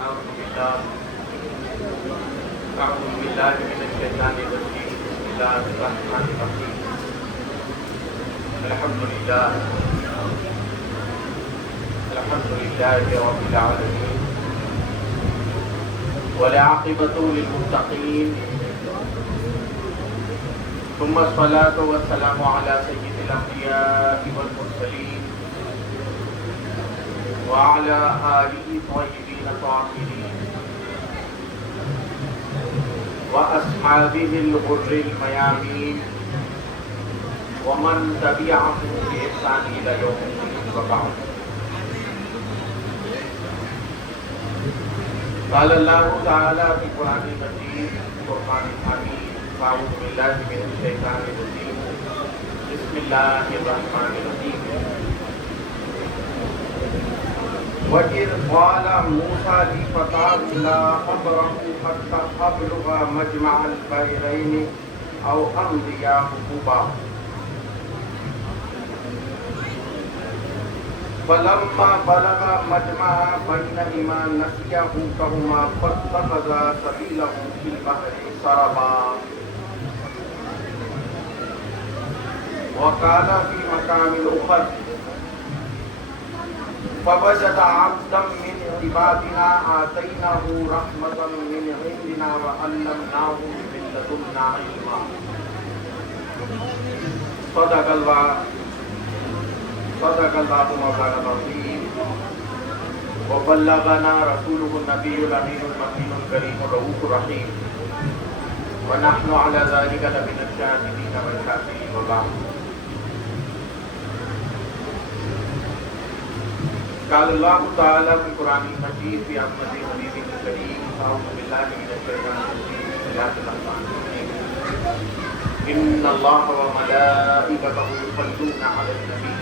أعوذ بالله من الشيطان الرجيم. بسم الله الرحمن الرحيم. الحمد لله رب العالمين والعاقبة للمتقين ثم الصلاة والسلام على سيد الأنبياء والمرسلين وعلى آله الطيبين الطاهرين وأصحابه الغر الميامين ومن تبعهم بإحسان إلى يوم الدين وبعد. قال الله تعالى في القرآن المجيد فرقان الحميد أعوذ بالله من الشيطان الرجيم بسم الله الرحمن الرحيم. وَإِذْ قَالَ مُوسَى لِفَتَاهُ لَا أَبْرَحُ حَتَّى أَبْلُغَ مَجْمَعَ الْبَحْرَيْنِ أَوْ أَمْضِيَ حُقُبًا فَلَمَّا بَلَغَ مَجْمَعَ بَيْنَهُمَا نَسِيَ حُوتَهُمَا فَاتَّخَذَ سَبِيلَهُ فِي الْبَحْرِ سَرَبًا وَقَالَ فِي مَقَامٍ آخَرَ فوجد عبدا من عبادنا آتيناه رحمة من عندنا وعلمناه من لدنا علما. صدق الله مولانا العظيم وبلغنا رسوله النبي الأمين المكين الكريم الرؤوف الرحيم ونحن على ذلك لمن الشاهدين والشاكرين. وبعد. قال الله تعالى في القرآن المجيد في أحمد حبيبه الكريم أعوذ بالله من الشيطان الرجيم بسم الله الرحمن الرحيم. إن الله وملائكته يصلون على النبي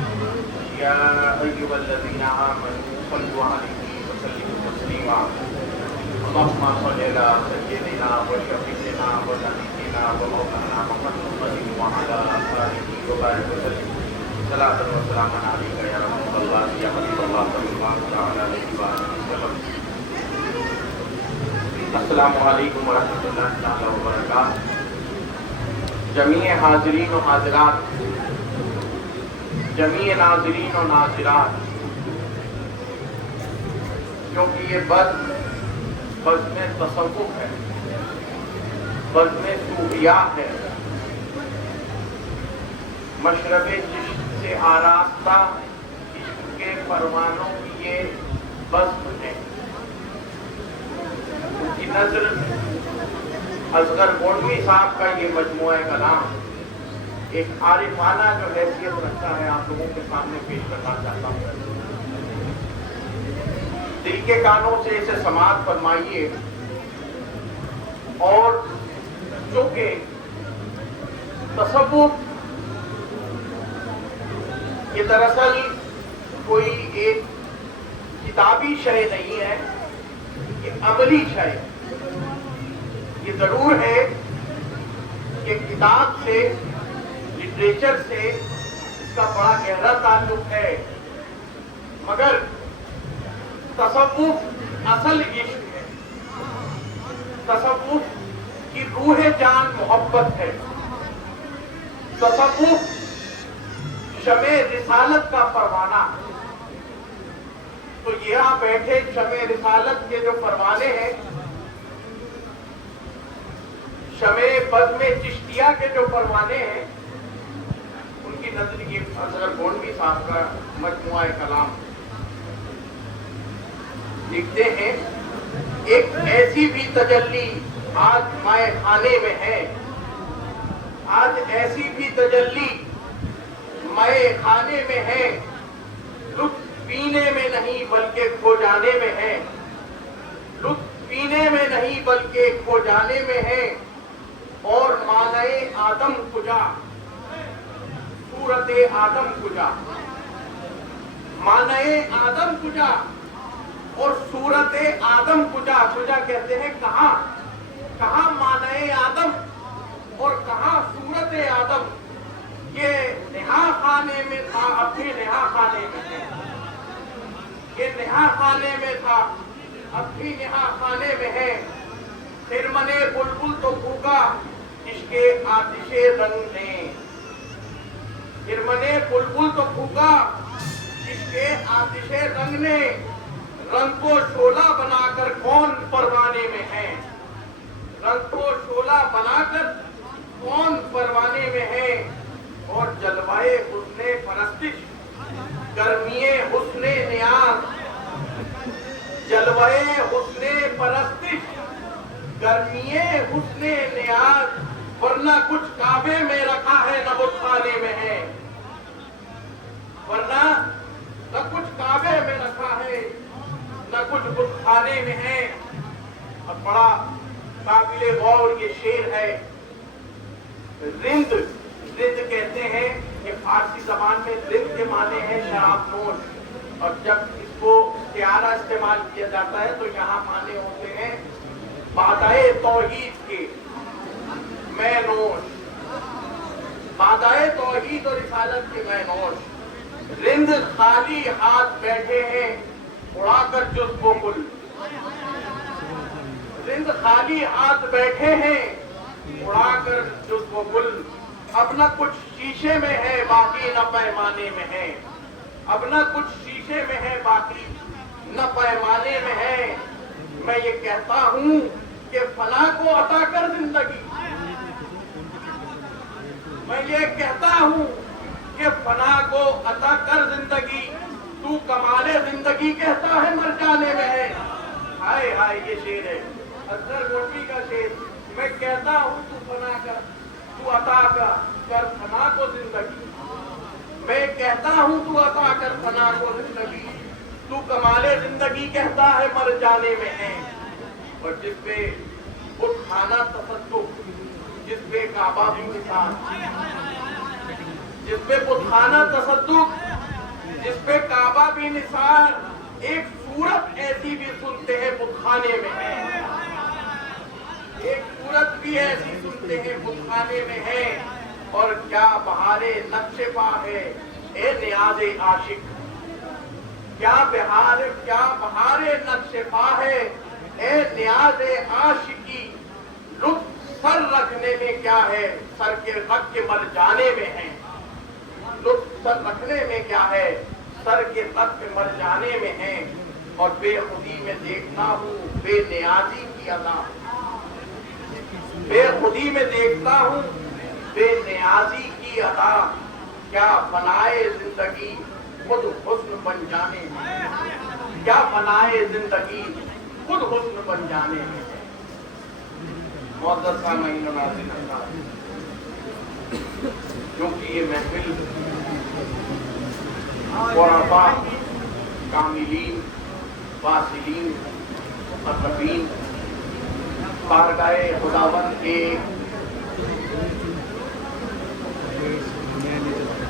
يا أيها الذين آمنوا صلوا عليه وسلموا تسليما. اللهم صل على سيدنا وشفيعنا ونبينا ومولانا محمد وعلى آله وبارك وسلم صلاة وسلام عليك يا رسول الله يا حبيب الله صلی اللہ تعالی علیہ وسلم. السلام علیکم ورحمۃ اللہ تعالی وبرکاتہ. جمیع حاضرین و حاضرات، جمیع ناظرین و ناظرات، کیونکہ یہ بزم تصوف ہے، بزم صوفیاء ہے، مشرب چشت سے آراستہ عشق کے پروانوں کی یہ بزم ہے. ان کی نظر اصغر گونڈوی صاحب کا یہ مجموعہ کلام ایک عارفانہ جو حیثیت رکھتا ہے آپ لوگوں کے سامنے پیش کرنا چاہتا ہوں. دل کے کانوں سے اسے سماعت فرمائیے. اور چونکہ تصوف یہ دراصل کوئی ایک کتابی شے نہیں ہے، یہ عملی شے. یہ ضرور ہے کہ کتاب سے، لٹریچر سے اس کا بڑا گہرا تعلق ہے، مگر تصوف اصل عشق ہے. تصوف کی روح جان محبت ہے. تصوف شمع رسالت کا پروانہ. تو یہاں بیٹھے شمع رسالت کے جو پروانے ہیں، شمع بزم چشتیہ کے جو پروانے ہیں، ان کی نظر یہ اصغر گونڈوی صاحب کا مجموعہ کلام. لکھتے ہیں ایک ایسی بھی تجلی آج مائے خانے میں ہے، آج ایسی بھی تجلی مائے خانے میں ہے، لطف پینے میں نہیں بلکہ کھو جانے میں ہے. لطف پینے میں نہیں بلکہ کھو جانے میں ہے. اور معنی آدم کجا صورت آدم کجا. معنی آدم کجا اور صورت آدم کجا. کجا کہتے ہیں کہاں، کہاں معنی آدم اور کہاں صورت آدم. یہ نہا خانے میں تھا، اپنے نہا خانے میں ہے. یہ نہا خانے میں تھا، اب بھی نہا خانے میں ہے، خرمنے بلبل تو پھونکا عشق آتش رنگ نے، خرمنے بلبل تو پھونکا عشق آتش رنگ نے، رنگ کو شعلہ بنا کر کون پروانے میں ہے، رنگ کو شعلہ بنا کر کون پروانے میں ہے، اور جلوائے حسن پرستش گرمی حسن نیاز، جلوائے حسن پرستش گرمی حسن نیاز، ورنہ کچھ کعبے میں رکھا ہے نہ بت خانے میں ہے، ورنہ نہ کچھ کعبے میں رکھا ہے نہ کچھ بت خانے میں ہے۔ اور بڑا قابل غور یہ شعر ہے، رند رند کہتے ہیں کہ فارسی زبان میں رند کے معنی ہے شراب نوش، اور جب اس کو استعارہ استعمال کیا جاتا ہے تو یہاں معنی ہوتے ہیں بادائے توحید کے میں نوش، بادائے توحید اور رسالت کے میں نوش، رند خالی ہاتھ بیٹھے ہیں اڑا کر جزب و گل، رند خالی ہاتھ بیٹھے ہیں اڑا کر جزب و گل، اب نہ کچھ شیشے میں ہے باقی نہ پیمانے میں ہے، اب نہ کچھ شیشے میں ہے باقی نہ پیمانے میں ہے، میں یہ کہتا ہوں کہ فنا کو عطا کر زندگی، میں یہ کہتا ہوں کہ فنا کو عطا کر زندگی، تو کمال زندگی کہتا ہے مر جانے میں ہے۔ ہائے ہائے یہ شعر ہے اظہر گولوی کا شعر، میں کہتا ہوں تو فنا کر، تو عطا کر فنا کو زندگی، میں کہتا ہوں تو عطا کر فنا کو زندگی، تو کمال زندگی کہتا ہے مر جانے میں ہے۔ اور جس پہ بت خانہ تصدق، جس پہ کعبہ بھی مثال، جس پہ بت خانہ تصدق، جس پہ کعبہ بھی نثار، ایک صورت ایسی بھی سنتے ہیں بت خانے میں ہے، ایک صورت بھی ایسی سنتے ہیں بت خانے میں ہے، اور کیا بہارے نقش پا ہے اے نیاز عاشق، کیا بہارے نقش پا ہے اے نیاز عاشقی، لطف سر رکھنے میں کیا ہے سر کے رکھ کے مر جانے میں ہے، لطف سر رکھنے میں کیا ہے سر کے رکھ کے مر جانے میں ہے، اور بے خودی میں دیکھتا ہوں بے نیازی کی ادا، بے خودی میں دیکھتا ہوں بے نیازی کی ادا، کیا فنائے زندگی خود حسن بن جانے میں، کیا فنائے زندگی خود حسن بن جانے میں ہے۔ معزز سامعین و ناظرین حضرات، کیونکہ یہ محفل غرباء، کاملین، واصلین، مقربین، بارگاہ خداوند کے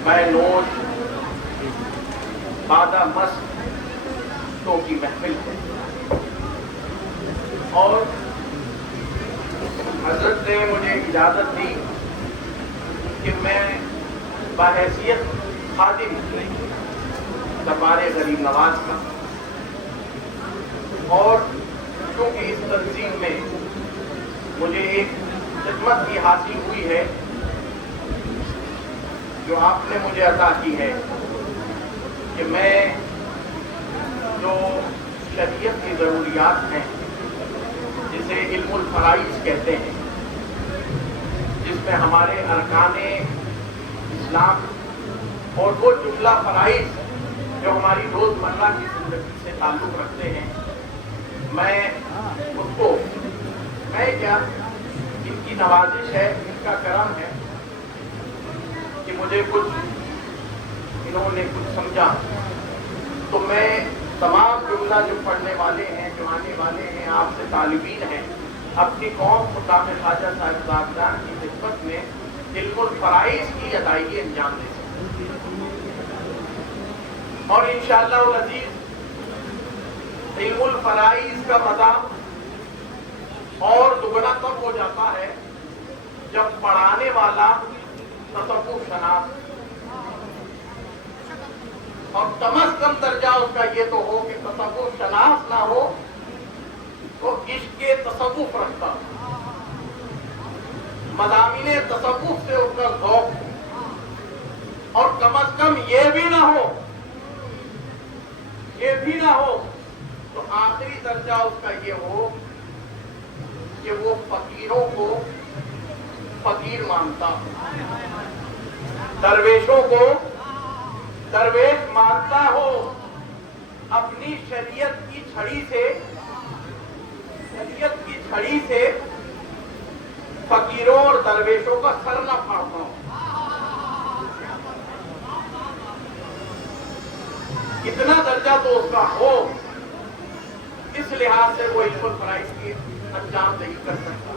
میں نوش بادہ مست کی محفل ہے، اور حضرت نے مجھے اجازت دی کہ میں بحیثیت خادم دربار غریب نواز کا، اور کیونکہ اس تنظیم میں مجھے ایک خدمت کی حاصل ہوئی ہے جو آپ نے مجھے عطا کی ہے، کہ میں جو شریعت کی ضروریات ہیں جسے علم الفرائض کہتے ہیں، جس میں ہمارے ارکان اسلام اور وہ جملہ فرائض جو ہماری روزمرہ کی زندگی سے تعلق رکھتے ہیں، میں اس کو کیا ان کی نوازش ہے، ان کا کرم ہے کہ مجھے انہوں نے کچھ سمجھا، تو میں تمام جملہ جو پڑھنے والے ہیں، جو آنے والے ہیں، آپ سے طالبین ہیں، اپنی قوم خدام خواجہ صاحبزادگان کی خدمت میں علم الفرائض کی ادائیگی انجام دے سکتے، اور انشاءاللہ العزیز علم الفرائض کا مزہ اور دگنا تب ہو جاتا ہے جب پڑھانے والا تصوف شناس، اور کم از کم درجہ اس کا یہ تو ہو کہ تصوف شناس نہ ہو عشق تصوف رکھتا ہو، مضامین تصوف سے اس کا ذوق ہو، اور کم از کم یہ بھی نہ ہو تو آخری درجہ اس کا یہ ہو کہ وہ فقیروں کو فقیر مانتا ہو، درویشوں کو درویش مانتا ہو، اپنی شریعت کی چھڑی سے فقیروں اور درویشوں کا سر نہ پھاڑتا ہو۔ اتنا درجہ تو اس کا ہو، اس لحاظ سے وہ علم الفرائض کی انجام نہیں کر سکتا۔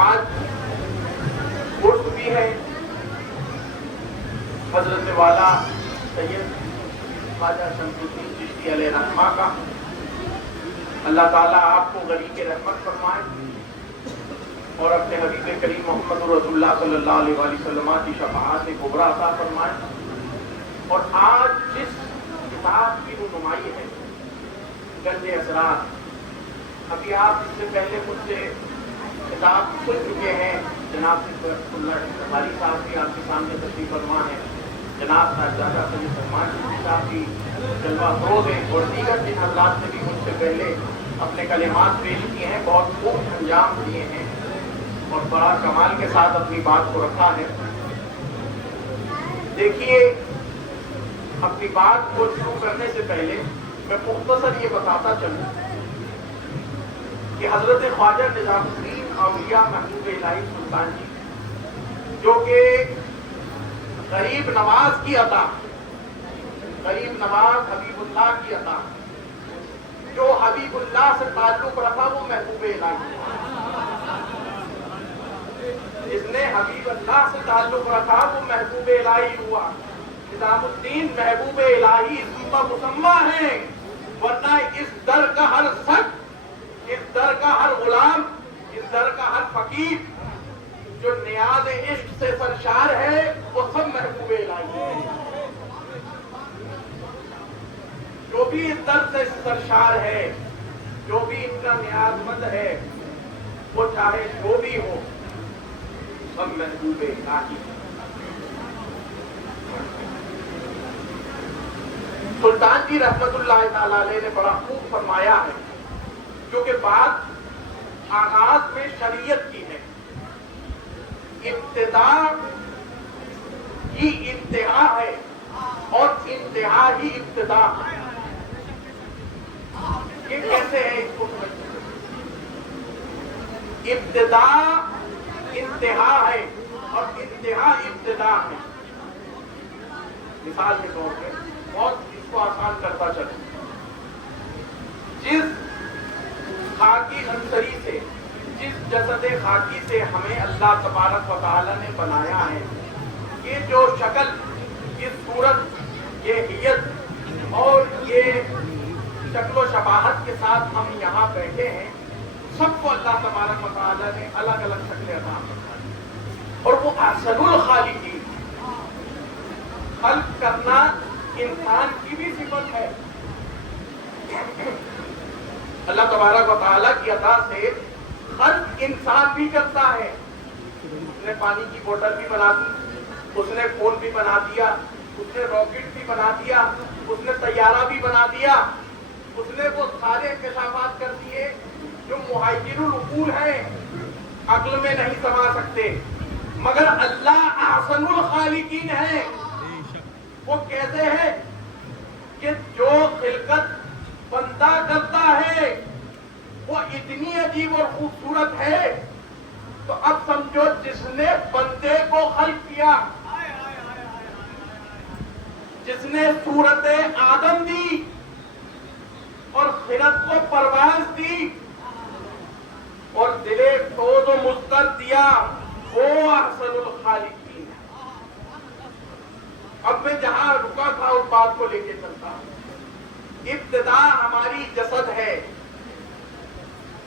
آج عرس بھی ہے حضرت والا سید خواجہ شمس الدین چشتی علیہ رحمہ کا، اللہ تعالیٰ آپ کو غریق رحمت فرمائے اور اپنے حبیب کریم محمد رسول اللہ صلی اللہ علیہ وسلم کی شفاعت کبریٰ عطا فرمائے۔ اور آج جس کتاب کی رونمائی ہے گنج اسرار، ابھی آپ اس سے پہلے مجھ سے کتاب سن چکے ہیں، جناب صفت اللہ بخاری صاحب بھی آپ کے سامنے تشریف فرما ہے، جناب صاحبزادہ سید سلمان چشتی صاحب بھی جلوہ افروز ہیں، اور دیگر جن حضرات نے بھی مجھ سے پہلے اپنے کلمات پیش کیے ہیں، بہت خوب انجام دیے ہیں اور بڑا کمال کے ساتھ اپنی بات کو رکھا ہے۔ دیکھیے، اپنی بات کو شروع کرنے سے پہلے میں مختصر یہ بتاتا چلوں کہ حضرت خواجہ نظام الدین اولیاء محبوب الہی سلطان جی، جو کہ غریب نواز کی عطا، غریب نواز حبیب اللہ کی عطا، جو حبیب اللہ سے تعلق رکھا وہ محبوب الہی، جس نے حبیب اللہ سے تعلق رکھا وہ محبوب الہی ہوا۔ نظام الدین محبوب الہی اسم کا مسمہ ہے، ورنہ اس در کا ہر شخص، اس در کا ہر غلام، اس در کا ہر فقیر جو نیاز عشق سے سرشار ہے وہ سب محبوب الہی ہے۔ جو بھی اس در سے سرشار ہے، جو بھی ان کا نیاز مند ہے، وہ چاہے جو بھی ہو، سب محبوب الہی۔ سلطان جی رحمت اللہ تعالیٰ علیہ نے بڑا خوب فرمایا ہے، کیونکہ بات آغاز میں شریعت کی ہے، ابتدا ہی انتہا ہے اور انتہا ہی ابتدا ہے۔ یہ کیسے ہے اس کو سمجھیں؟ ابتدا انتہا ہے اور انتہا ابتدا ہے۔ مثال کے طور پہ بہت اس کو آسان کرتا چلوں، جس خاکی عنصری سے، جس جسد خاکی سے ہمیں اللہ تبارک و تعالی نے بنایا ہے، یہ جو شکل، یہ صورت، یہ حیت اور یہ شکل و شباہت کے ساتھ ہم یہاں بیٹھے ہیں، سب کو اللہ تبارک و تعالی نے الگ الگ شکل عطا فرمائی، اور وہ احسن الخالقین، خلق کرنا انسان کی بھی صفت ہے۔ اللہ تبارک و تعالیٰ کی عطا سے خلق انسان بھی کرتا ہے۔ اس نے پانی کی بوتل بھی بنا دی، اس نے فون بھی بنا دیا، اس نے راکٹ بھی بنا دیا، اس نے طیارہ بھی بنا دیا، اس نے وہ سارے انکشافات کر دیے جو محیر العقول ہیں، عقل میں نہیں سما سکتے۔ مگر اللہ احسن الخالقین ہے۔ وہ کیسے ہے کہ جو خلقت بندہ کرتا ہے وہ اتنی عجیب اور خوبصورت ہے، تو اب سمجھو جس نے بندے کو خلق کیا، جس نے صورت آدم دی اور خلق کو پرواز دی اور دل سوز و مستر دیا، وہ احسن الخالقین ہے۔ اب میں جہاں رکا تھا اس بات کو لے کے چلتا ہوں۔ ابتدا ہماری جسد ہے،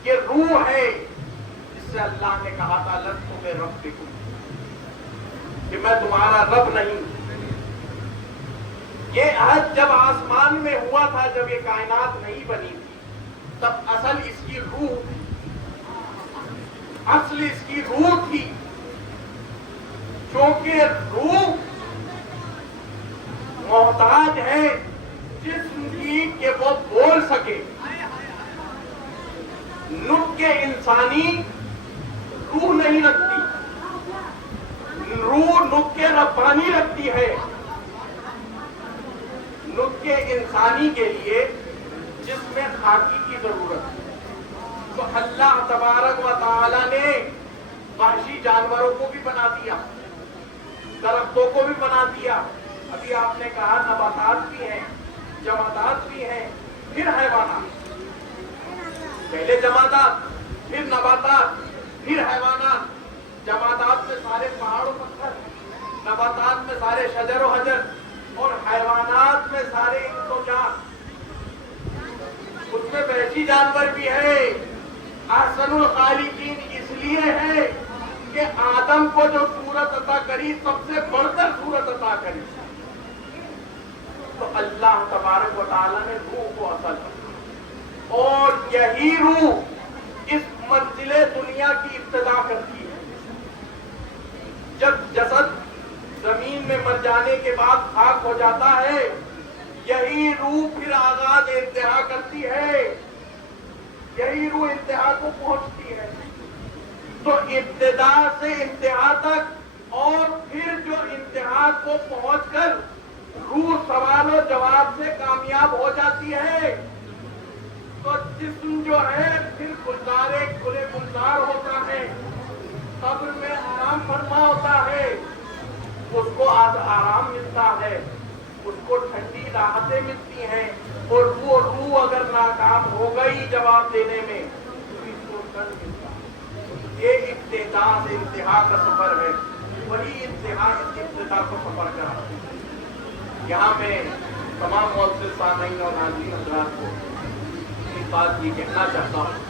یہ روح ہے، جس سے اللہ نے کہا تھا لستُ بربکم، کہ میں تمہارا رب نہیں، یہ عہد جب آسمان میں ہوا تھا، جب یہ کائنات نہیں بنی تھی، تب اصل اس کی روح تھی. کیونکہ روح محتاج ہے جسم کی کہ وہ بول سکے. نطق انسانی روح نہیں رکھتی، روح نطق ربانی رکھتی ہے. نطق انسانی کے لیے جس میں خاکی کی ضرورت ہے. تو اللہ تبارک و تعالی نے وحشی جانوروں کو بھی بنا دیا، درختوں کو بھی بنا دیا. ابھی آپ نے کہا نباتات بھی ہیں، جمادات بھی ہیں، پھر حیوانات. پہلے جمادات، پھر نباتات، پھر حیوانات. جمادات میں سارے پہاڑ و پتھر، نباتات میں سارے شجر و حجر، اور حیوانات میں سارے انس و جان. اس میں وحشی جانور بھی ہے. احسن الخالقین اس لیے ہے کہ آدم کو جو صورت عطا کری سب سے بڑھ کر صورت عطا کری. تو اللہ تبارک و تعالیٰ نے روح کو اصل رکھا، اور یہی روح اس منزل دنیا کی ابتدا کرتی ہے. جب جسد زمین میں مر جانے کے بعد خاک ہو جاتا ہے، یہی روح پھر آغاز انتہا کرتی ہے. یہی روح انتہا کو پہنچتی ہے. تو ابتدا سے انتہا تک، اور پھر جو انتہا کو پہنچ کر روح سوال و جواب سے کامیاب ہو جاتی ہے، تو جسم جو ہے پھر گلزارے کھلے گلزار ہوتا ہے، قبر میں آرام فرما ہوتا ہے. اس کو آرام ملتا ہے، اس کو ٹھنڈی راحتیں ملتی ہیں. اور وہ روح اگر ناکام ہو گئی جواب دینے میں تو اس کو درد ملتا ہے. یہ ابتدا سے انتہا کا سفر ہے، وہی انتہا اس ابتدا کو سفر کا. یہاں میں تمام معزز سامعین اور ناظرین حضرات کو ایک بات یہ کہنا چاہتا ہوں.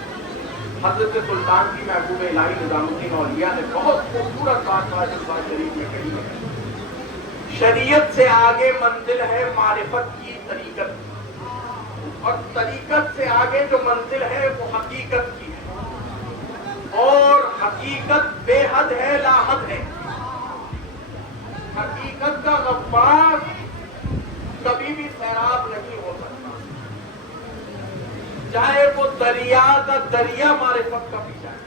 حضرت سلطان کی محبوب الہی نظام الدین اولیاء نے بہت خوبصورت بات واجب شریف میں کہی ہے. شریعت سے آگے منزل ہے معرفت کی طریقت، اور طریقت سے آگے جو منزل ہے وہ حقیقت کی ہے. اور حقیقت بے حد ہے، لا حد ہے. حقیقت کا غفار کبھی بھی سیراب نہیں ہو سکتا، چاہے وہ دریا کا دریا معرفت کا بھی جائے.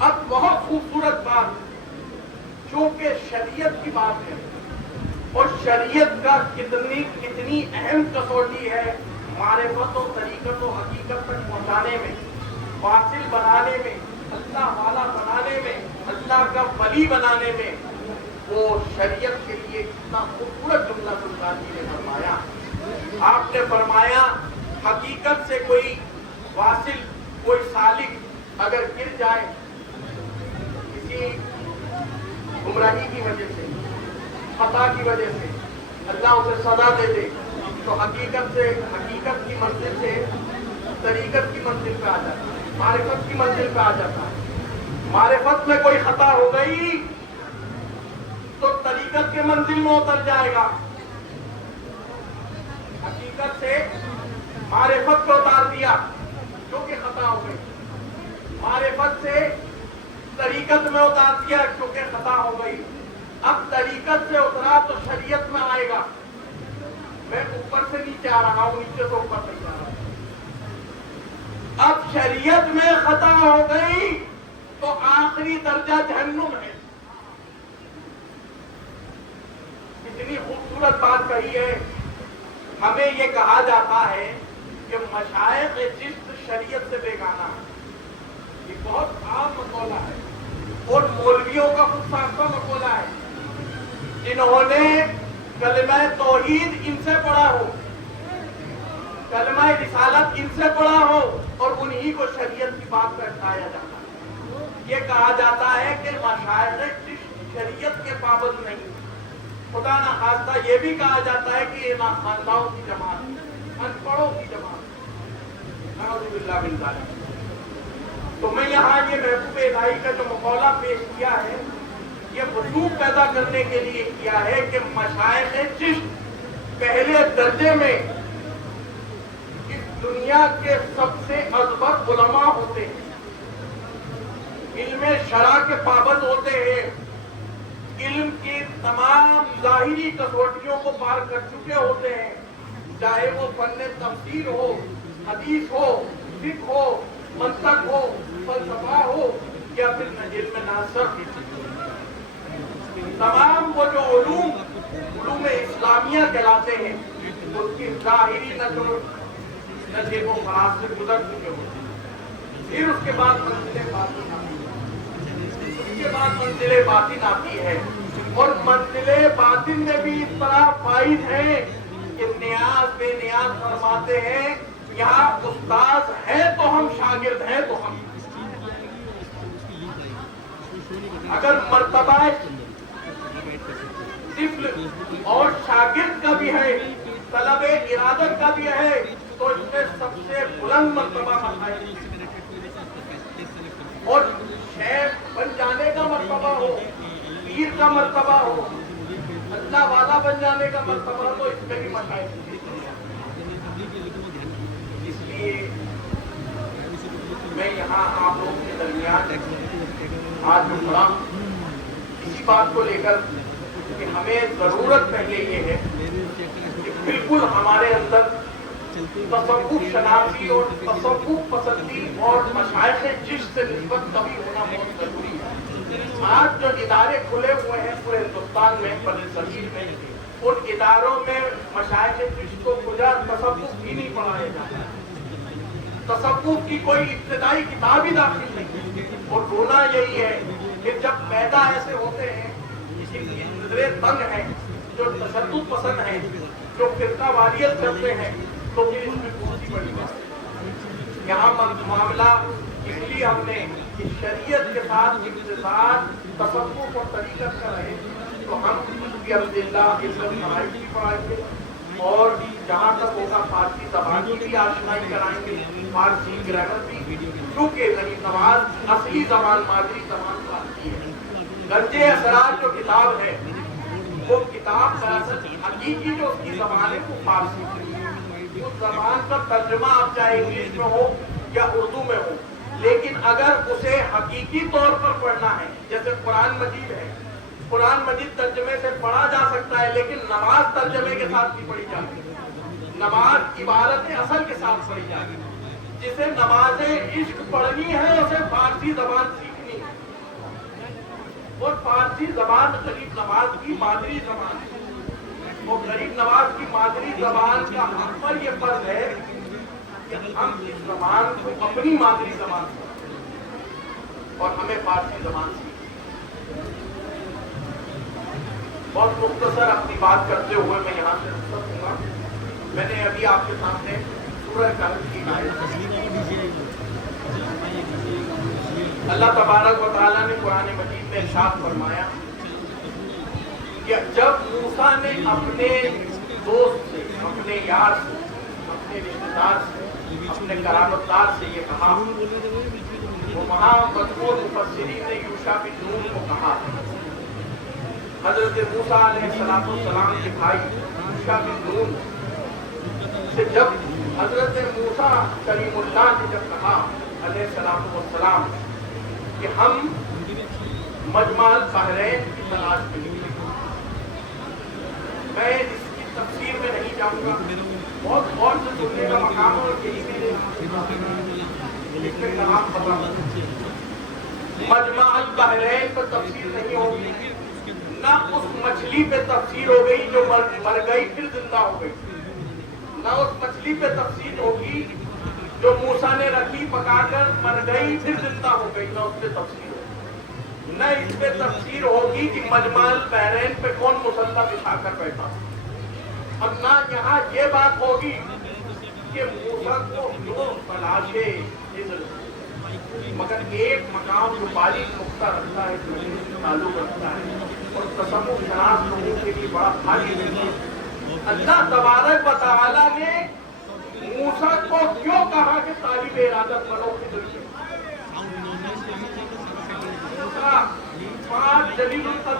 اب بہت خوبصورت بات، چونکہ شریعت کی بات ہے، اور شریعت کا کتنی اہم کسوٹی ہے معرفت و طریقت و حقیقت تک پہنچانے میں، واصل بنانے میں، اللہ والا بنانے میں، اللہ کا ولی بنانے میں. وہ شریعت کے لیے کتنا خوبصورت جملہ سلطان جی نے فرمایا. آپ نے فرمایا حقیقت سے کوئی واصل، کوئی سالک اگر گر جائے کسی گمراہی کی وجہ سے، خطا کی وجہ سے، اللہ اسے سزا دے دے، تو حقیقت کی منزل سے طریقت کی منزل پہ آ جاتا ہے، معرفت کی منزل پہ آ جاتا ہے. معرفت میں کوئی خطا ہو گئی تو طریقت کے منزل میں اتر جائے گا. حقیقت سے معرفت کو اتار دیا کیونکہ خطا ہو گئی، معرفت سے طریقت میں اتار دیا کیونکہ خطا ہو گئی. اب طریقت سے اترا تو شریعت میں آئے گا. میں اوپر سے نیچے آ رہا ہوں، نیچے سے اوپر نہیں جا رہا. اب شریعت میں خطا ہو گئی تو آخری درجہ جہنم ہے. اتنی خوبصورت بات کہی ہے. ہمیں یہ کہا جاتا ہے کہ مشائخ چشت شریعت سے بیگانہ ہے. یہ بہت عام مقولہ ہے، اور مولویوں کا خود ساختہ مقولہ ہے. جنہوں نے کلمہ توحید ان سے پڑھا ہو، کلمہ رسالت ان سے پڑھا ہو، اور انہی کو شریعت کی بات پر اٹھایا جاتا ہے. یہ کہا جاتا ہے کہ مشائخ چشت شریعت کے پابند نہیں. خدا نہ خواستہ یہ بھی کہا جاتا ہے کہ یہ ناخواندہوں کی جماعت، ان پڑھوں کی جماعت. نعوذ باللہ من ذالک. تو میں یہاں یہ محبوب الہی کا جو مقولہ پیش کیا ہے، یہ وجوب پیدا کرنے کے لیے کیا ہے کہ مشائخ چشت پہلے درجے میں اس دنیا کے سب سے ازبر علماء ہوتے ہیں، علم شرع کے پابند ہوتے ہیں، علم کی تمام ظاہری کسوٹیوں کو پار کر چکے ہوتے ہیں، چاہے وہ فن تفسیر ہو، حدیث ہو، فقہ ہو، منطق ہو، فلسفہ ہو یا پھر علم ناصر، تمام وہ جو علوم اسلامیہ کہلاتے ہیں ان کی ظاہری نظر و فراز سے گزر چکے ہوتے ہیں۔ پھر اس کے بعد منزل باطن آتی ہے، اور منزل باطن میں بھی اس طرح فائد ہے کہ نیاز بے نیاز فرماتے ہیں یہاں استاد ہے تو ہم، شاگرد ہیں تو ہم۔ اگر مرتبہ طفل اور شاگرد کا بھی ہے، طلب ارادت کا بھی ہے، تو اس میں سب سے بلند مرتبہ ہے، اور شیخ بن جانے کا مرتبہ ہو، پیر کا مرتبہ ہو، اللہ والا بن جانے کا مرتبہ، تو اس میں بھی مشائخ۔ اس لیے میں یہاں آپ لوگوں کے درمیان آج کھڑا اسی بات کو لے کر کہ ہمیں ضرورت پہلے یہ ہے کہ بالکل ہمارے اندر تصوف شناسی اور تصوف پسندی اور مشائخ چشت سے نسبت کبھی ہونا بہت ضروری ہے۔ آج جو ادارے کھلے ہوئے ہیں پورے ہندوستان میں، برصغیر میں، ان اداروں میں مشائخ چشت کو کجا تصوف ہی نہیں پڑھایا جاتا ہے، تصوف کی کوئی ابتدائی کتاب ہی داخل نہیں، اور ہونا یہی ہے کہ جب پیدا ایسے ہوتے ہیں جن کی نظریں تنگ ہیں، جو تشدد پسند ہیں، جو فرقہ واریت کرتے ہیں، تو پھر اس میں کون سی بڑی بات ہے؟ یہاں معاملہ اس لیے ہم نے شریعت کے ساتھ امتزاج تصوف اور طریقت کا رہے، تو ہم الحمدللہ علم فرائض بھی پڑھائیں گے، اور جہاں تک ہوگا فارسی زبان کی بھی آشنائی کرائیں گے، فارسی گرامر بھی، کیونکہ غریب نواز اصلی زبان مادری زبان فارسی ہے۔ گنج اسرار جو کتاب ہے وہ کتاب دراصل حقیقی جو اس کی زبان ہے وہ فارسی ہے، اس زبان کا ترجمہ آپ چاہے انگلش میں ہو یا اردو میں ہو، لیکن اگر اسے حقیقی طور پر پڑھنا ہے، جیسے قرآن مجید ہے، قرآن مجید ترجمے سے پڑھا جا سکتا ہے لیکن نماز ترجمے کے ساتھ نہیں پڑھی جاتی، نماز عبارت اصل کے ساتھ پڑھی جاتی۔ جسے نماز عشق پڑھنی ہے اسے فارسی زبان سیکھنی ہے، اور فارسی زبان غریب نواز کی مادری زبان ہے، اور غریب نواز کی مادری زبان کا ہم پر یہ فرض ہے کہ ہم اس زبان کو اپنی مادری زبان سمجھیں اور ہمیں فارسی زبان سیکھیں۔ بہت مختصر اپنی بات کرتے ہوئے میں یہاں سے رخصت ہوں گا۔ میں نے ابھی آپ کے سامنے سورہ کہف کی آیت، اللہ تبارک و تعالیٰ نے قرآن مجید میں ارشاد فرمایا کہ جب موسیٰ نے اپنے دوست سے، اپنے یار سے، اپنے رشتہ دار سے، اپنے قرابت دار سے یہ کہا، وہ وہاں مذکور مفسرین نے یوشع بن نون کو کہا، حضرت موسیٰ علیہ السلام کے بھائی یوشع بن نون سے جب حضرت موسیٰ کلیم اللہ نے جب کہا علیہ السلام کہ ہم مجمع البحرین کی تلاش میں نکلے، میں اس کی تفسیر میں نہیں جاؤں گا، بہت غور سے سننے کا مقام اور یہی میرے اس کا کلام پتا، مجمع البحرین پر تفسیر نہیں ہوگی، نہ اس مچھلی پہ تفسیر ہو گئی جو مر گئی پھر زندہ ہو گئی، نہ اس مچھلی پہ تفسیر ہوگی جو موسیٰ نے رکھی پکا کر مر گئی پھر زندہ ہو گئی، نہ اس پہ تفسیر ہوگی، نہ اس پہ تفسیر ہوگی کہ مجمع البحرین پہ کون مسلح بچھا کر بیٹھا، اور نہ یہاں یہ بات ہوگی کہ موسیٰ کو جو تلاشے خضر، مگر ایک مقام جو باریک نقطہ رکھتا ہے، تعلق رکھتا ہے اور تصوف شناس لوگوں کے لیے بڑا بھاری ہے۔ اللہ تبارک و تعالیٰ نے موسیٰ کو کیوں کہا کہ طالب ارادت بنو خضر کے؟ موسیٰ 5 جلیل القدر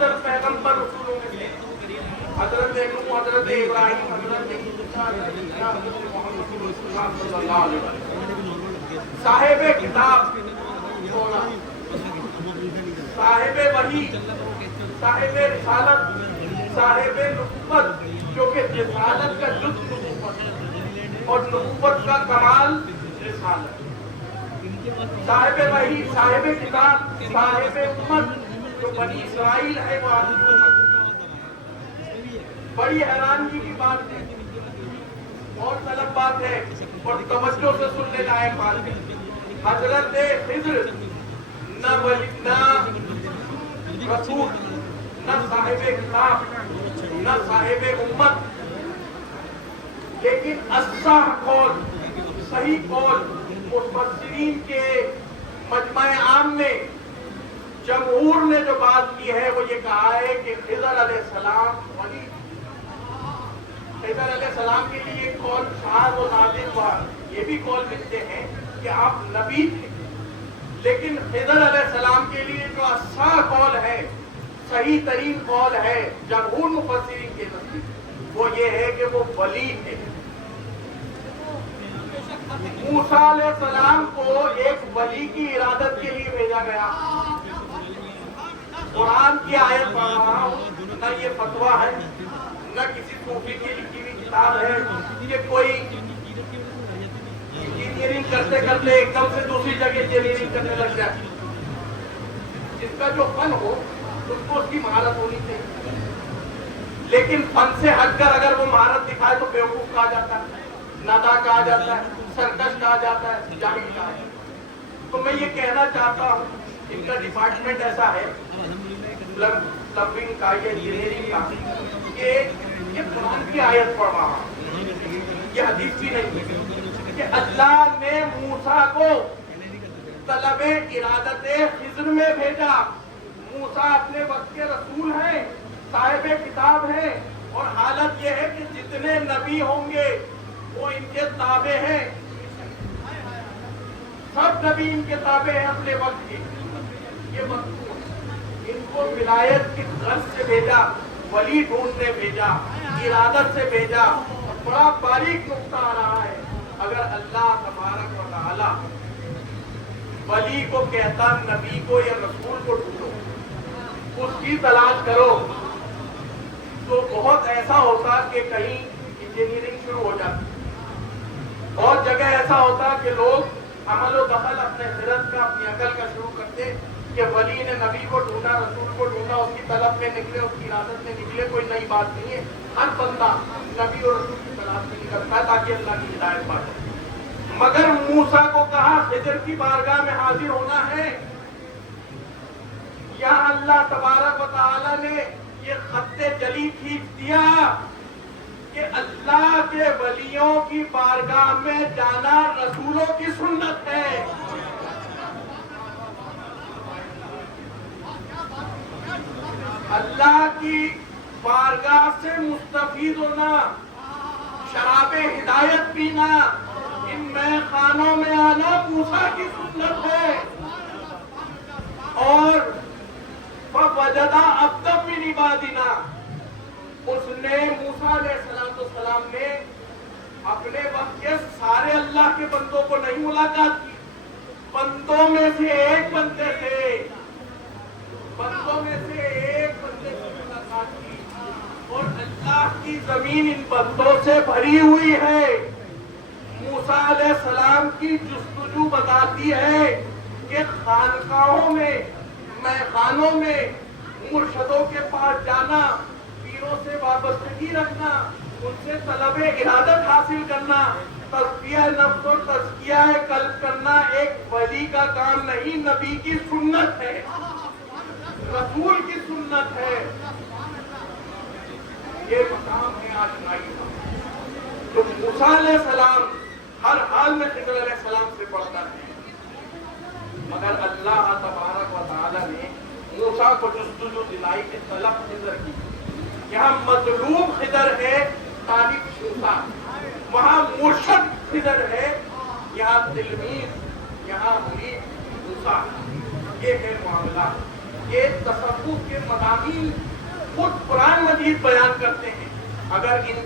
صاحب کتاب صاحب وحی صاحب رسالت صاحب نبوت جو کہ رسالت کا جز نبوت اور نبوت کا کمال رسالت، صاحب وحی صاحب کتاب صاحب امت جو بنی اسرائیل ہے وہ بڑی حیرانگی کی بات ہے، بہت طلب بات ہے اور توجہ سے سننے لائق بات ہے۔ حضرت خضر نہ ولی نہ رسول نہ صاحب کتاب نہ صاحب امت، لیکن اصح قول صحیح قول مفسرین کے مجمع عام میں جمہور نے جو بات کی ہے وہ یہ کہا ہے کہ خضر علیہ السلام ولی، خضر علیہ السلام کے لیے ایک قول شاذ و نادر ہوا، یہ بھی قول ملتے ہیں کہ آپ نبی تھے، لیکن خضر علیہ السلام کے لیے جو اصح قول ہے، صحیح ترین قول ہے جمہور مفسرین کے نزدیک وہ یہ ہے کہ وہ ولی تھے۔ موسیٰ علیہ السلام کو ایک ولی کی ارادت کے لیے بھیجا گیا۔ قرآن کی آیت پڑھ رہا ہوں، نہ یہ فتویٰ ہے نہ کسی صوفی کی لکھی ہوئی کتاب ہے، یہ کوئی انجینئرنگ کرتے کرتے ایک دم سے دوسری جگہ انجینئرنگ کرنے لگ جائے۔ جس کا جو فن ہو اس کو اس کی مہارت ہونی چاہیے، لیکن فن سے ہٹ کر اگر وہ مہارت دکھائے تو بیوقوف کہا جاتا ہے، نادا کہا جاتا ہے، سرکش کہا جاتا ہے، جاہل کہا جاتا ہے۔ تو میں یہ کہنا چاہتا ہوں ان کا ڈپارٹمنٹ ایسا ہے پلمبنگ کا یا انجینئرنگ کا کہ یہ قرآن کی آیت پڑھ رہا یہ حدیث بھی نہیں ہے کہ اللہ نے موسیٰ کو طلب ارادت خضر میں بھیجا۔ موسیٰ اپنے وقت کے رسول ہیں، صاحب کتاب ہیں، اور حالت یہ ہے کہ جتنے نبی ہوں گے وہ ان کے تابع ہیں، سب نبی ان کے تابع ہیں اپنے وقت کے۔ یہ مقصود ان کو ولایت کی غرض سے بھیجا، ولی ڈھونڈنے بھیجا، ارادت سے بھیجا۔ بڑا باریک نقطہ آ رہا ہے، اگر اللہ تبارک و تعالی ولی کو کہتا نبی کو یا رسول کو ڈھونڈو، اس کی تلاش کرو، تو بہت ایسا ہوتا کہ کہیں انجینئرنگ شروع ہو جاتی، بہت جگہ ایسا ہوتا کہ لوگ عمل و دخل اپنے خرد کا اپنی عقل کا شروع کرتے کہ ولی نے نبی کو ڈھونڈا، رسول کو ڈھونڈا، اس کی طلب میں نکلے، اس کی ارادت میں نکلے، کوئی نئی بات نہیں ہے۔ ہر بندہ نبی اور رسول کی تلاش میں نکلتا ہے تاکہ اللہ کی ہدایت پائے۔ مگر موسیٰ کو کہا خضر کی بارگاہ میں حاضر ہونا ہے، یہاں اللہ تبارک و تعالی نے یہ خط جلی کھینچ دیا کہ اللہ کے ولیوں کی بارگاہ میں جانا رسولوں کی سنت ہے۔ اللہ کی بارگاہ سے مستفید ہونا، شراب ہدایت پینا، ان میں خانوں میں آنا موسیٰ کی سنت ہے۔ اور فَوَجَدَ عَبْدًا مِّنْ عِبَادِنَا، اس نے موسیٰ علیہ السلام نے اپنے وقت کے سارے اللہ کے بندوں کو نہیں ملاقات کی، بندوں میں سے ایک بندے سے، بندوں میں سے ایک بندے سے ملاقات کی، اور اللہ کی زمین ان بندوں سے بھری ہوئی ہے۔ موسیٰ علیہ السلام کی جستجو بتاتی ہے کہ خانقاہوں میں، میخانوں میں، مرشدوں کے پاس جانا، پیروں سے وابستگی رکھنا، ان سے طلب ارادت حاصل کرنا، تزکیہ نفس و تزکیہ قلب کرنا ایک ولی کا کام نہیں، نبی کی سنت ہے، رسول کی سنت ہے۔ یہ مقام ہے آشنائی کا۔ تو موسیٰ علیہ السلام ہر حال میں خضر علیہ السلام سے پڑھتا ہے، مگر اللہ تبارک و تعالی نے موسیٰ کو جستجو دلائی کہ طلب خضر کی۔ یہاں مطلوب خضر ہے، طالب موسیٰ، وہاں مرشد خضر ہے، یہاں تلمیذ، یہاں مرید موسیٰ۔ یہ ہے معاملہ۔ یہ تصوف کے مضامین خود قرآن مجید بیان کرتے ہیں۔ اگر ان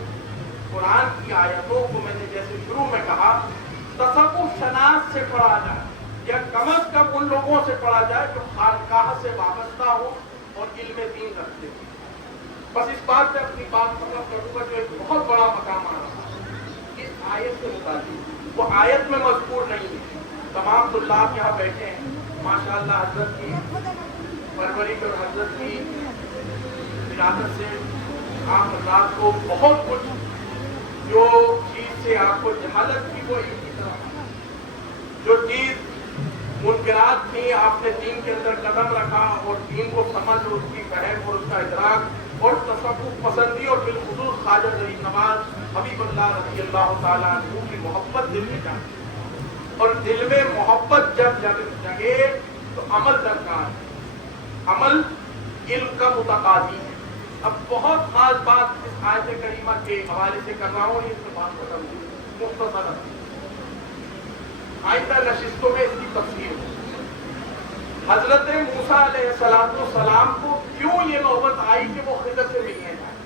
قرآن کی آیتوں کو میں نے جیسے شروع میں کہا تصوف شناس سے پڑھا جائے یا کم از کم ان لوگوں سے پڑھا جائے جو خانقاہ سے وابستہ ہو اور علم دین رکھتے ہو. بس اس بات سے اپنی بات ختم کروں گا جو ایک بہت بڑا مقام آ رہا ہے اس آیت سے متعلق. وہ آیت میں مذکور نہیں ہے. تمام طلاب یہاں بیٹھے ہیں ماشاءاللہ حضرت کی پرورش اور حضرت کی ارادت سے آپ حضرات کو بہت کچھ جو چیز سے آپ کو جہالت کی وہ علم کی طرح جو چیز منکرات تھی آپ نے دین کے اندر قدم رکھا اور دین کو سمجھ اور اس کی فہم اور اس کا ادراک اور تصوف پسندی اور بالخصوص خواجہ غریب نواز حبیب اللہ رضی اللہ تعالیٰ عنہ کی محبت دل میں جاتی اور دل میں محبت جب جگے تو عمل درکار ہے. عمل علم کا متقاضی ہے. اب بہت خاص بات اس آیت کریمہ کے حوالے سے کر رہا ہوں اس کے بعد ختم مختصر آئندہ نشستوں میں اس کی تفسیر ہو. حضرت موسیٰ علیہ السلام کو کیوں یہ نوبت آئی کہ وہ خضر سے ملنے جائیں؟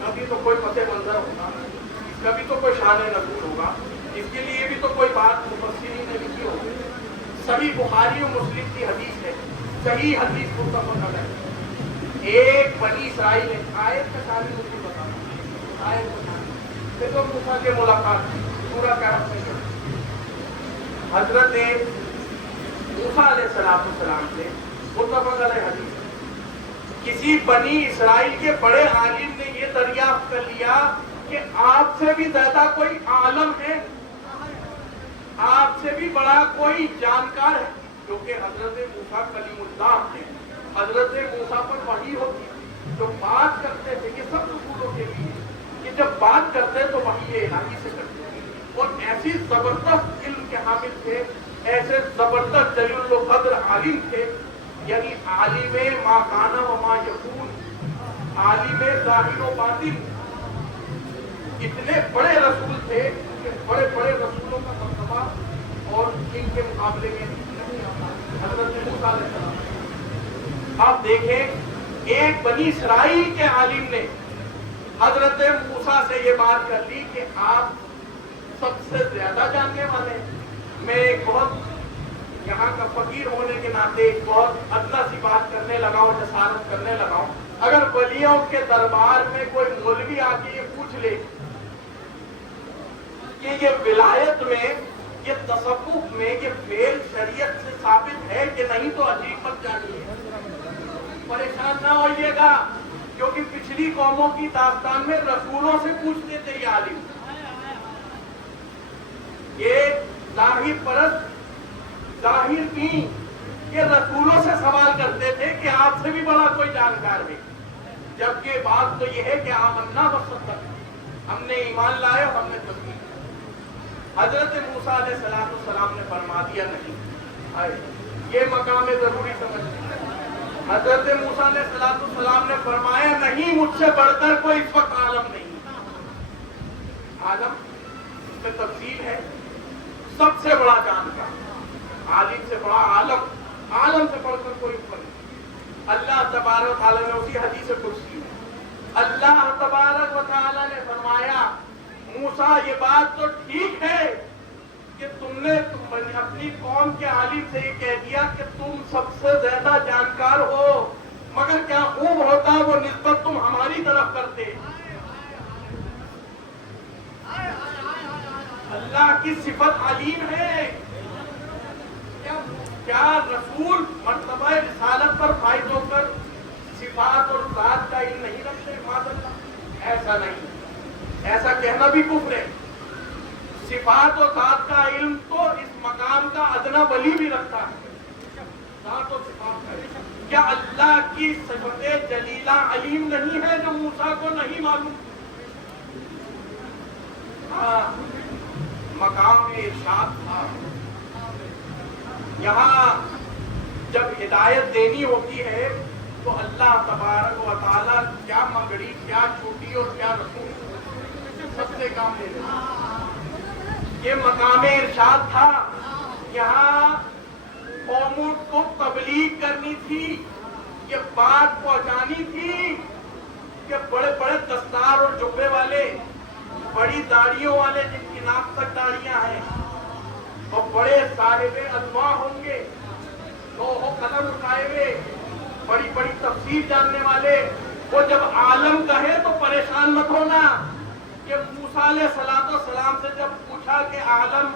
کبھی تو کوئی پس منظر ہوگا, کبھی تو کوئی شان نزول ہوگا, اس کے لیے بھی تو کوئی بات مفسرین نے لکھی ہوگی. صحیح بخاری و مسلم کی حدیث ہے, صحیح حدیث متفق علیہ. ایک بنی اسرائیل نے آیت کا شان نزول بتانا آیت کا شان دیکھو موسیٰ کے ملاقات پورا کہا حضرت موسیٰ علیہ السلام سے متفق علیہ حدیث کسی بنی اسرائیل کے بڑے عالم نے یہ دریافت کر لیا کہ آپ سے بھی زیادہ کوئی عالم ہے, آپ سے بھی بڑا کوئی جانکار ہے, کیونکہ حضرت موسیٰ کلیم اللہ تھے. حضرت موسیٰ پر وحی ہوتی جو بات کرتے تھے کہ سب رسولوں کے لیے کہ جب بات کرتے تو وحی الہی سے کرتے اور ایسی زبردست علم کے حامل تھے, ایسے زبردست جلیل القدر عالم تھے, یعنی عالم ما کان و ما یکون, عالم ظاہر و باطن. اتنے بڑے رسول تھے کہ بڑے بڑے رسولوں کا مرتبہ اور ان کے مقابلے میں نہیں آتا. حضرت موسیٰ علیہ السلام آپ دیکھیں ایک بنی اسرائیل کے عالم نے حضرت موسیٰ سے یہ بات کر لی کہ آپ سب سے زیادہ جاننے والے. میں ایک بہت یہاں کا فقیر ہونے کے ناطے ایک بہت ادنا سی بات کرنے لگا ہوں, جسارت کرنے لگا ہوں. اگر ولیوں کے دربار میں کوئی مولوی آ کے یہ پوچھ لے کہ یہ ولایت میں یہ تصوف میں یہ فعل شریعت سے ثابت ہے کہ نہیں تو عجیب مت جانیے, پریشان نہ ہوئیے گا, کیونکہ پچھلی قوموں کی داستان میں رسولوں سے پوچھتے تھے یہ عالم. یہ ظاہر پرست ظاہر دین یہ رسولوں سے سوال کرتے تھے کہ آپ سے بھی بڑا کوئی جانکار ہے, جبکہ بات تو یہ ہے کہ آمنا وصدقنا, ہم نے ایمان لائے اور ہم نے تصدیق. حضرت موسیٰ علیہ السلام نے فرما دیا نہیں, یہ مقام ضروری سمجھتے. حضرت موسیٰ علیہ السلام نے فرمایا نہیں, مجھ سے بڑھ کر کوئی اس وقت عالم نہیں. عالم اس میں تفصیل ہے, سب سے بڑا جانکار, عالم سے بڑا عالم, عالم سے بڑھ کر کوئی اوپر نہیں. اللہ تبارک و تعالیٰ نے اسی حدیث قدسی میں اللہ تبارک و تعالیٰ نے فرمایا موسیٰ یہ بات تو ٹھیک ہے کہ تم نے اپنی قوم کے عالم سے یہ کہہ دیا کہ تم سب سے زیادہ جانکار ہو, مگر کیا خوب ہوتا وہ نسبت تم ہماری طرف کرتے. اللہ کی صفت علیم ہے. کیا رسول مرتبہ رسالت پر فائز ہو کر صفات اور ذات کا علم نہیں رکھتے؟ معاذ اللہ, ایسا نہیں, ایسا کہنا بھی کفر ہے. صفات و ذات کا علم تو اس مقام کا ادنا ولی بھی رکھتا ہے. ذات و صفات کا علم کیا اللہ کی صفت جلیلہ علیم نہیں ہے جو موسیٰ کو نہیں معلوم؟ مقام میں ارشاد تھا, یہاں جب ہدایت دینی ہوتی ہے تو اللہ تبارک و تعالیٰ کیا مگڑی کیا چھوٹی اور کیا رسول سب سے کام لے لے. یہ مقام ارشاد تھا, یہاں قوموں کو تبلیغ کرنی تھی, یہ بات پہنچانی تھی کہ بڑے بڑے دستار اور جبے والے، بڑی داڑھیوں والے جن کی ناک تک داڑھیاں ہیں، اور بڑے صاحب انواع ہوں گے، لوح قلم اٹھائے ہوئے، بڑی بڑی تفسیر جاننے والے، وہ جب عالم کہے تو پریشان مت ہونا کہ موسیٰ علیہ السلام سے جب پوچھا کہ عالم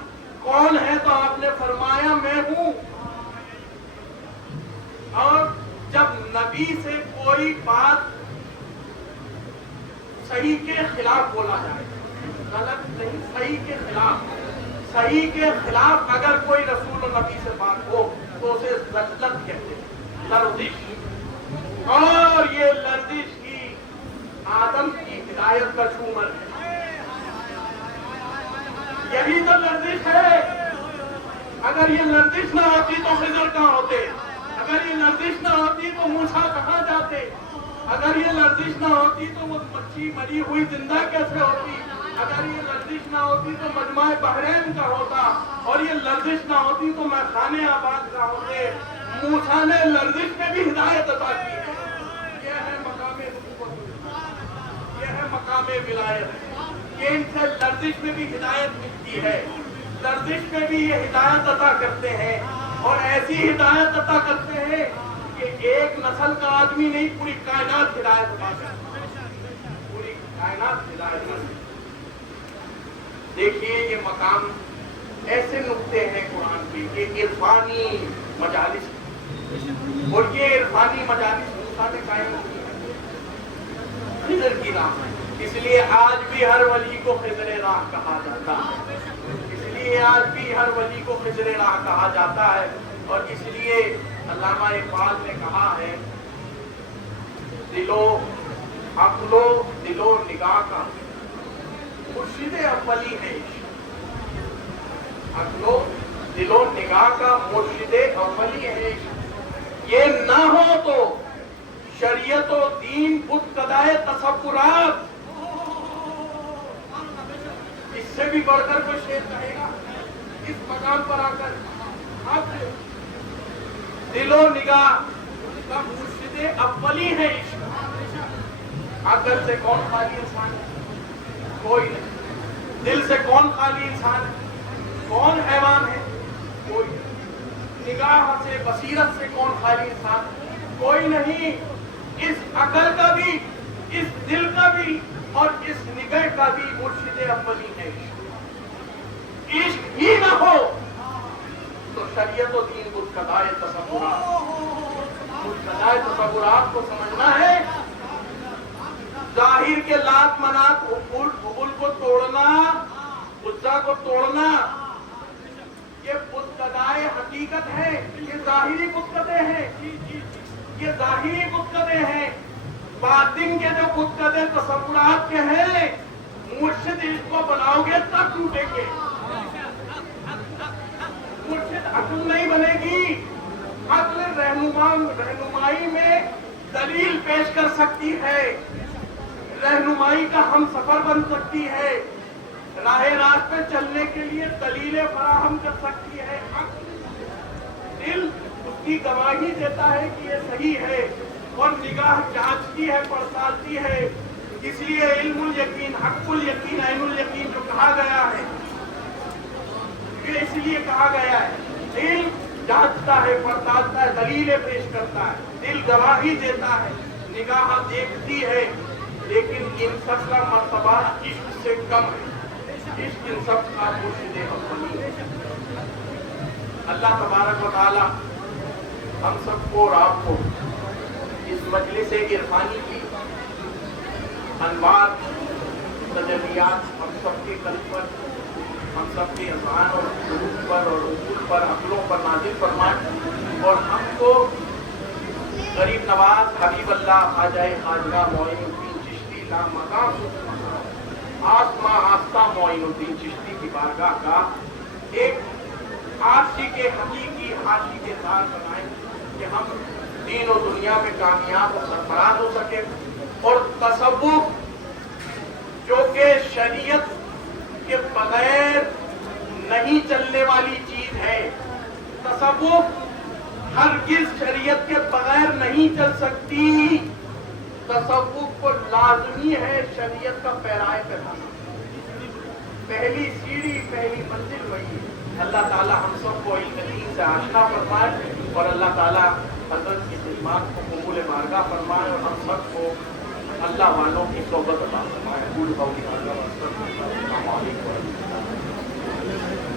کون ہے تو آپ نے فرمایا میں ہوں. اور جب نبی سے کوئی بات صحیح کے خلاف بولا جائے، غلط نہیں، صحیح کے خلاف، صحیح کے خلاف اگر کوئی رسول و نبی سے بات ہو تو اسے زلت کہتے ہیں، لرزش. اور یہ لرزش ہی آدم کی ہدایت کا شومر ہے. یہی تو لرزش ہے. اگر یہ لرزش نہ ہوتی تو خضر کہاں ہوتے؟ اگر یہ لرزش نہ ہوتی تو موسیٰ کہاں جاتے؟ اگر یہ لرزش نہ ہوتی تو وہ مچھی مری ہوئی زندہ کیسے ہوتی؟ اگر یہ لرزش نہ ہوتی تو مجمع بحرین کا ہوتا، اور یہ لرزش نہ ہوتی تو میخانے آباد کا ہوتے. موسیٰ نے لرزش میں بھی ہدایت عطا کی ہے. یہ ہے مقام نبوت، یہ ہے مقام ولایت، کہ ان سے لرزش میں بھی ہدایت ملتی ہے. لرزش میں بھی یہ ہدایت عطا کرتے ہیں، اور ایسی ہدایت عطا کرتے ہیں کہ ایک نسل کا آدمی نہیں، پوری کائنات ہدایت عطا کرتے ہیں، پوری کائنات ہدایت عطا کرتے ہیں. دیکھیے یہ مقام ایسے نقطے ہیں قرآن کے کہ عرفانی مجالس، اور یہ عرفانی مجالس موسیٰ نے قائم کی ہے خضر کی راہ. اس لیے آج بھی ہر ولی کو خضر راہ کہا جاتا ہے، اس لیے آج بھی ہر ولی کو خضر راہ کہا جاتا ہے. اور اس لیے علامہ اقبال نے کہا ہے دل و عقل و دل و نگاہ کا مرشد اولی ہے عشق. عقل و دل و نگاہ کا مرشد اولی ہے عشق. یہ نہ ہو تو شریعت و دین بت قدائے تصورات. اس سے بھی بڑھ کر کوئی شعر کہے گا اس مقام پر آ کر؟ اب دل و نگاہ کا مرشد اولی ہے عشق. عقل سے کون خالی انسان ہے؟ کوئی نہیں. دل سے کون خالی انسان ہے؟ کون حیوان ہے؟ کوئی نہیں. نگاہ سے، بصیرت سے کون خالی انسان ہے؟ کوئی نہیں. اس عقل کا بھی، اس دل کا بھی، اور اس نگاہ کا بھی مرشد اولی ہے عشق. عشق ہی نہ ہو تو شریعت و دین بت قدائے تصورات. بت قدائے تصورات کو سمجھنا ہے. ظاہر کے لات منات حبل کو توڑنا، عزا کو توڑنا، یہ بت قدائے حقیقت ہے. یہ ظاہری بت قدے ہیں، یہ ظاہری بت قدے ہیں. باطن کے جو بت قدے تصورات کے ہیں، مرشد عشق کو بناؤ گے تب ٹوٹیں گے. مرشد عقل نہیں بنے گی. عقل رہنمائی میں دلیل پیش کر سکتی ہے، رہنمائی کا ہم سفر بن سکتی ہے، راہ راست پہ چلنے کے لیے دلیلیں فراہم کر سکتی ہے. دل اس کی گواہی دیتا ہے کہ یہ صحیح ہے، اور نگاہ جانچتی ہے، پڑتالتی ہے. اس لیے علم الیقین، حق الیقین، عین الیقین جو کہا گیا ہے، یہ اس لیے کہا گیا ہے. دل جانچتا ہے، پڑتالتا ہے، دلیلیں پیش کرتا ہے، دل گواہی دیتا ہے، نگاہ دیکھتی ہے. لیکن ان سب کا مرتبہ عشق سے کم ہے. عشق ان سب کا مرشد اولی ہے. اللہ تبارک و تعالی ہم سب کو اور آپ کو اس مجلس عرفانی کی انوار تجلیات ہم سب کے قلب پر، ہم سب کے اذہان اور قلوب پر اور عقول پر، عقلوں پر نازل فرمائے، اور ہم کو غریب نواز حبیب اللہ خواجہ خواجہ معین الدین چشتی لامقام آسما آستہ معین الدین چشتی کی بارگاہ کا ایک عاشق حقیقی عاشق دار بنائیں کہ ہم دین و دنیا میں کامیاب و سرفراز ہو سکے. اور تصوف جو کہ شریعت کے بغیر نہیں چلنے والی چیز ہے، تصوف ہرگز شریعت کے بغیر نہیں چل سکتی. تصوف کو لازمی ہے شریعت کا پیرائے پہنانا. پہلی سیڑھی پہلی منزل وہی ہے. اللہ تعالی ہم سب کو علم دین سے آشنا فرمائے اور اللہ تعالی حضرت کی خدمات کو قبول بارگاہ فرمائے اور ہم سب کو اللہ والوں کی صحبت عطا فرمائے. قول قولی ھذا واستغفر اللہ. السلام علیکم ورحمۃ اللہ.